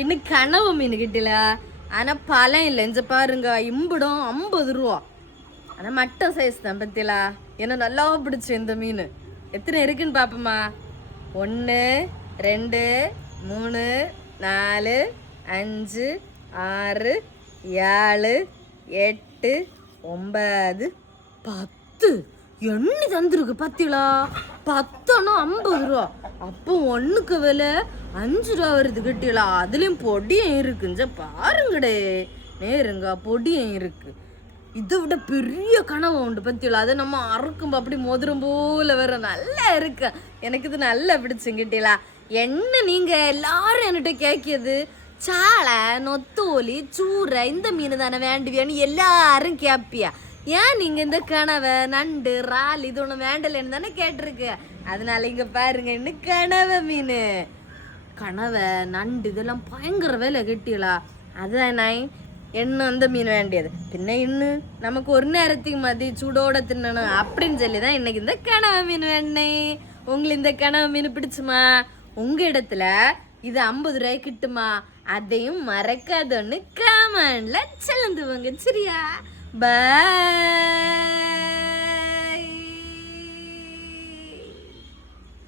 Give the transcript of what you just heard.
இன்னும் கனவு மீன் கிட்டல. ஆனா பழம் இல்லை. இங்க பாருங்க, இம்புடம் 50 ரூபா. ஆனா மட்டை சைஸ் தான் பத்தியலா. எனக்கு நல்லா பிடிச்சு இந்த மீன். எத்தனை இருக்குன்னு பாப்போமா? 1 2 3 4 5 6 7 8 9 10 எண்ணி தந்துருக்கு பத்தியலா. 10 50 ரூபா. அப்போ ஒண்ணுக்கு விலை 5 ரூபா வருது கிட்டியலா. அதுலயும் பொடியும் இருக்குஞ்ச பாருங்கடே. நேருங்க, பொடியும் இருக்கு. இதை விட பெரிய கனவு உண்டு பத்தியலா. அதை நம்ம அறுக்கும் அப்படி மோதிரம் போல வேற நல்லா இருக்கு. எனக்கு இது நல்லா பிடிச்சுங்கிட்டீங்களா. என்ன நீங்க எல்லாரும் என்கிட்ட கேட்கியது சாலை நொத்தோலி சூறை இந்த மீன் தானே வேண்டுவியான்னு எல்லாரும் கேட்பியா. ஏன் நீங்க இந்த கனவை நண்டு இறால் இது ஒண்ணு வேண்டலன்னு தானே கேட்டிருக்கு. அதனால இங்க பாருங்க, இன்னும் கனவை மீன் கனவை நண்டு இதெல்லாம் பயங்கர வேலை கட்டியலா. அதுதான் நான் என்ன அந்த மீன் வேண்டியது. பின்ன இன்னும் நமக்கு ஒரு நேரத்துக்கு மதி சூடோட தின்னணும் அப்படின்னு சொல்லிதான் இன்னைக்கு இந்த கனவை மீன் வேண்டேன். உங்களுக்கு இந்த கனவை மீன் பிடிச்சுமா? உங்க இடத்துல இது 50 ரூபாய்க்கு கிட்டுமா? அதையும் மறக்காதொன்னு கமெண்ட்ல சொல்லுங்க. சரியா? பாய்.